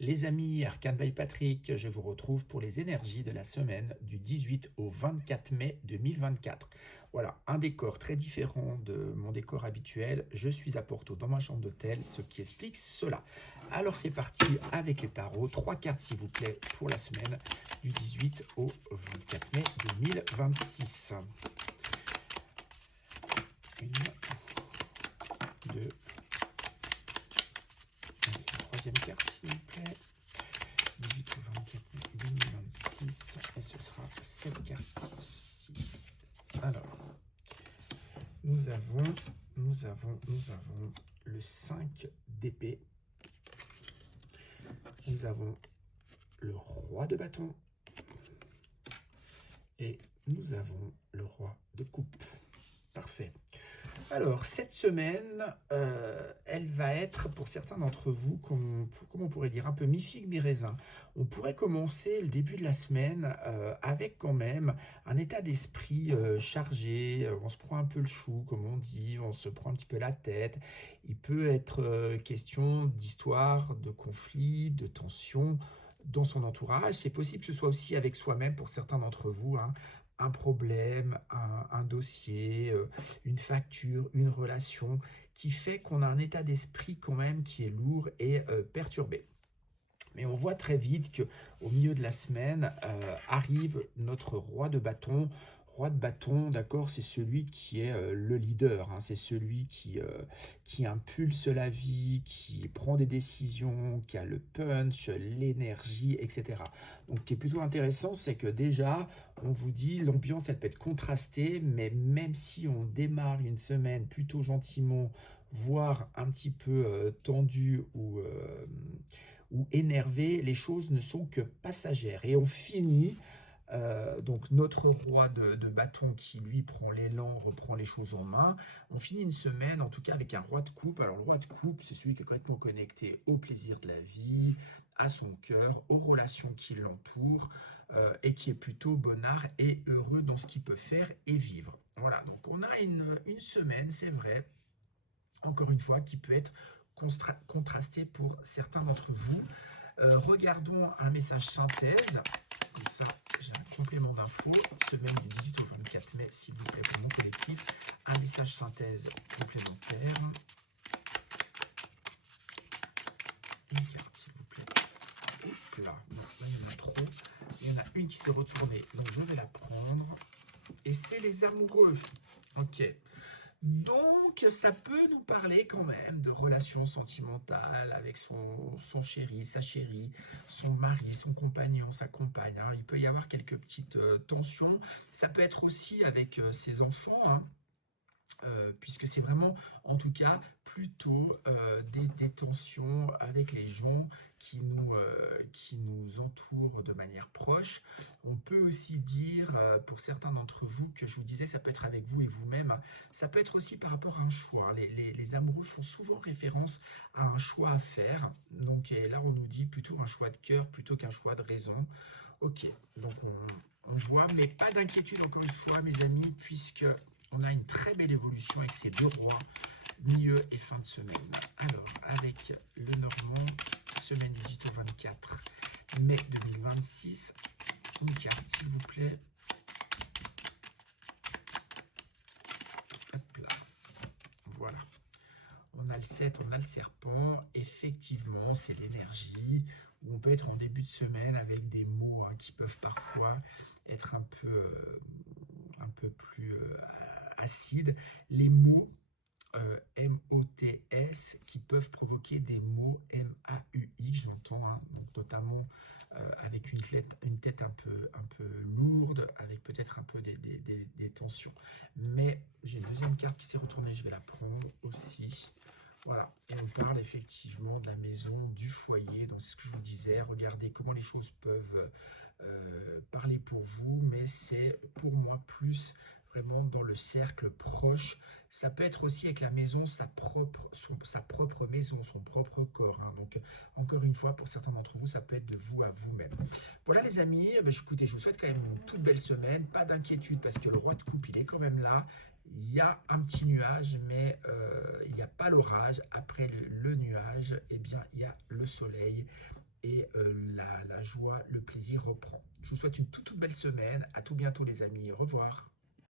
Les amis, Arcane by Patrick, je vous retrouve pour les énergies de la semaine du 18 au 24 mai 2024. Voilà, un décor très différent de mon décor habituel. Je suis à Porto dans ma chambre d'hôtel, ce qui explique cela. Alors c'est parti avec les tarots. 3 cartes s'il vous plaît pour la semaine du 18 au 24 mai 2026. Une, deux, troisième carte s'il vous plaît. 18 au 24 mai 2026. Et ce sera cette carte-ci. Alors, nous avons le 5 d'épée. Nous avons le roi de bâton. Et nous avons le roi de coupe. Parfait. Alors, cette semaine, elle va être, pour certains d'entre vous, comment on pourrait dire, un peu mi-figue, mi-raisin. On pourrait commencer le début de la semaine avec quand même un état d'esprit chargé. On se prend un peu le chou, comme on dit, on se prend un petit peu la tête. Il peut être question d'histoire, de conflits, de tensions dans son entourage. C'est possible que ce soit aussi avec soi-même pour certains d'entre vous, hein. Un problème, un dossier, une facture, une relation qui fait qu'on a un état d'esprit quand même qui est lourd et perturbé. Mais on voit très vite qu'au milieu de la semaine arrive notre roi de bâton. Roi de bâton, d'accord, c'est celui qui est le leader, hein, c'est celui qui impulse la vie, qui prend des décisions, qui a le punch, l'énergie, etc. Donc, ce qui est plutôt intéressant, c'est que déjà, on vous dit, l'ambiance, elle peut être contrastée, mais même si on démarre une semaine plutôt gentiment, voire un petit peu tendue ou énervé, les choses ne sont que passagères. Et on finit, donc notre roi de bâton qui lui prend l'élan, reprend les choses en main, on finit une semaine en tout cas avec un roi de coupe. Alors le roi de coupe, c'est celui qui est complètement connecté au plaisir de la vie, à son cœur, aux relations qui l'entourent, et qui est plutôt bonnard et heureux dans ce qu'il peut faire et vivre. Voilà, donc on a une semaine, c'est vrai, encore une fois, qui peut être contrasté pour certains d'entre vous. Regardons un message synthèse, comme ça j'ai un complément d'infos, semaine du 18 au 24 mai, s'il vous plaît, pour mon collectif, un message synthèse complémentaire. Une carte, s'il vous plaît. Oups là, non, là, il y en a trop. Il y en a une qui s'est retournée, donc je vais la prendre. Et c'est les amoureux. Ok. Donc, ça peut nous parler quand même de relations sentimentales avec son chéri, sa chérie, son mari, son compagnon, sa compagne, hein. Il peut y avoir quelques petites tensions. Ça peut être aussi avec ses enfants, hein. Puisque c'est vraiment, en tout cas, plutôt des tensions avec les gens qui nous entourent de manière proche. On peut aussi dire, pour certains d'entre vous, que je vous disais, ça peut être avec vous et vous-même, ça peut être aussi par rapport à un choix. Les amoureux font souvent référence à un choix à faire. Donc et là, on nous dit plutôt un choix de cœur plutôt qu'un choix de raison. Ok, donc on voit, mais pas d'inquiétude encore une fois, mes amis, puisque on a une très belle évolution avec ces deux rois, milieu et fin de semaine. Alors, avec le Normand, semaine du 18 au 24 mai 2026, une carte, s'il vous plaît. Hop là. Voilà. On a le 7, on a le serpent. Effectivement, c'est l'énergie où on peut être en début de semaine avec des mots, hein, qui peuvent parfois être un peu plus acides. Les mots M-O-T-S qui peuvent provoquer des mots M-A-U-X, j'entends, hein, donc notamment avec une tête un peu lourde, avec peut-être un peu des tensions. Mais j'ai une deuxième carte qui s'est retournée, je vais la prendre aussi. Voilà, et on parle effectivement de la maison, du foyer, donc c'est ce que je vous disais, regardez comment les choses peuvent parler pour vous, mais c'est pour moi plus vraiment dans le cercle proche. Ça peut être aussi avec la maison, sa propre maison, son propre corps, hein. Donc encore une fois, pour certains d'entre vous, ça peut être de vous à vous-même. Voilà les amis, écoutez, je vous souhaite quand même une toute belle semaine, pas d'inquiétude parce que le roi de coupe, il est quand même là. Il y a un petit nuage, mais il n'y a pas l'orage. Après le nuage, eh bien, il y a le soleil. et la joie, le plaisir reprend. Je vous souhaite une toute belle semaine. À tout bientôt les amis. Au revoir.